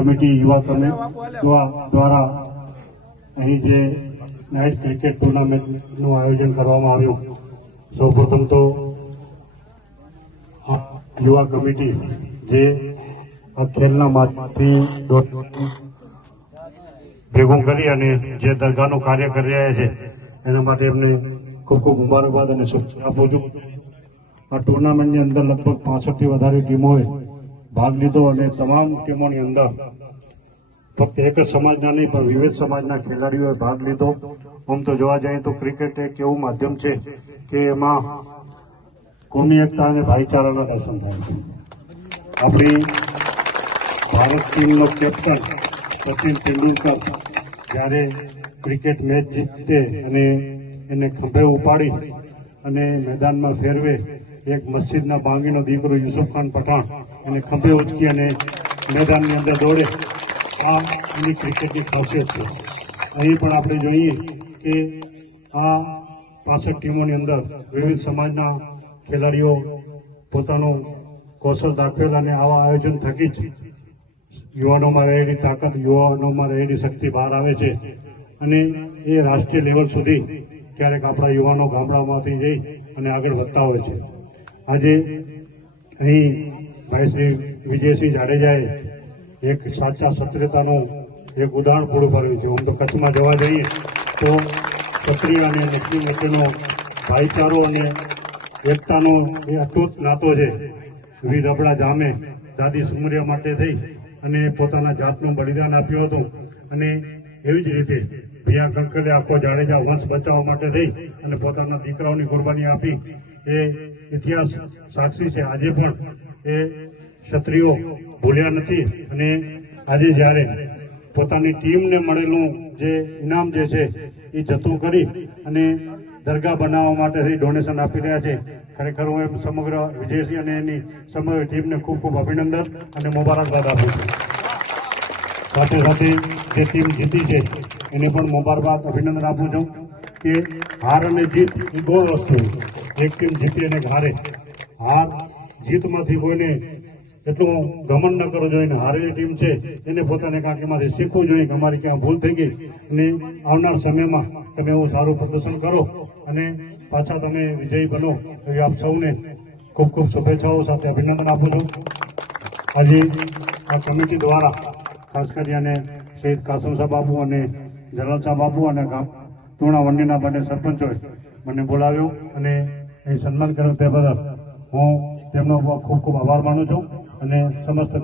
Committee યુવા દ્વારા અહીં જે નાઇટ ક્રિકેટ ટુર્નામેન્ટનું આયોજન કરવામાં આવ્યું. સૌપ્રથમ તો યુવા કમિટી જે આ ખેલના માધ્યમથી ભેગું કરી અને જે દરગાહનું કાર્ય કરી રહ્યા છે એના માટે એમને ખૂબ ખૂબ મુબારકબાદ અને શુભેચ્છા આપું છું. આ ટુર્નામેન્ટની અંદર લગભગ 65થી વધારે ટીમોએ ભાગ લીધો અને તમામ ટીમોની અંદર ફક્ત એક જ સમાજના નહીં પણ વિવિધ સમાજના ખેલાડીઓએ ભાગ લીધો. આમ તો જોવા જઈએ તો ક્રિકેટ એક એવું માધ્યમ છે કે એમાં કોમી એકતા અને ભાઈચારાના દર્શન થાય છે. આપણી ભારત ટીમનો કેપ્ટન સચિન તેંડુલકર જ્યારે ક્રિકેટ મેચ જીતે અને એને ખંભે ઉપાડી અને મેદાનમાં ફેરવે, એક મસ્જિદના બાંગીનો દીકરો યુસુફ ખાન પઠાણ એને ખંભે ઉચકી અને મેદાનની અંદર દોડે, આ એની ક્રિકેટની ખાસિયત છે. અહીં પણ આપણે જોઈએ કે આ 65 ટીમોની અંદર વિવિધ સમાજના ખેલાડીઓ પોતાનું કૌશલ દાખવેલ અને આવા આયોજન થકી જ યુવાનોમાં રહેલી તાકાત, યુવાનોમાં રહેલી શક્તિ બહાર આવે છે અને એ રાષ્ટ્રીય લેવલ સુધી ક્યારેક આપણા યુવાનો ગામડામાંથી જઈ અને આગળ વધતા હોય છે. આજે અહીં ભાઈ શ્રી વિજયસિંહ જાડેજાએ એક સાચા ક્ષત્રિયતાનું એક ઉદાહરણ પૂરું પાડ્યું છે. આમ તો કચ્છમાં જવા જઈએ તો ક્ષત્રિય અને મુસ્લિમ વચ્ચેનો ભાઈચારો અને એકતાનો એ અતૂટ નાતો છે. વીર રબડા જામે દાદી સુમરિયા માટે થઈ અને પોતાના જાતનું બલિદાન આપ્યું હતું અને એવી જ રીતે ભૈયા કંકલે આખો જાડેજા વંશ બચાવવા માટે થઈ અને પોતાના દીકરાઓની કુરબાની આપી. એ ઇતિહાસ સાક્ષી છે. આજે પણ એ ક્ષત્રિયો ભૂલ્યા નથી અને આજે જ્યારે પોતાની ટીમને મળેલું જે ઇનામ જે છે એ જતું કરી અને દરગાહ બનાવવા માટે ડોનેશન આપી રહ્યા છે. ખરેખર હું એમ સમગ્ર વિજયસિંહ અને એની સમગ્ર ટીમને ખૂબ ખૂબ અભિનંદન અને મુબારકબાદ આપું છું. સાથે સાથે જે ટીમ જીતી છે એને પણ મુબારકબાદ અભિનંદન આપું છું કે હાર અને જીત એ ગોળ વસ્તુ. એક ટીમ જીતી અને હારે, હાર જીતમાંથી કોઈને એટલું ઘમંડ ન કરવું જોઈએ. હારેલી ટીમ છે એને પોતાને કાંક એમાંથી શીખવું જોઈએ કે અમારી ક્યાં ભૂલ થઈ ગઈ અને આવનાર સમયમાં તમે એવું સારું પ્રદર્શન કરો અને પાછા તમે વિજયી બનો એવી આપ સૌને ખૂબ ખૂબ શુભેચ્છાઓ સાથે અભિનંદન આપું છું. આજે આ કમિટી દ્વારા ખાસ કરીને શહીદ કાસમ સાહેબ બાપુ અને જલાલ સાહેબ બાપુ અને તુણા વંડીના બંને સરપંચોએ મને બોલાવ્યો અને એ સન્માન કર્યો તે બદલ હું તેમનો ખૂબ ખૂબ આભાર માનું છું અને સમસ્ત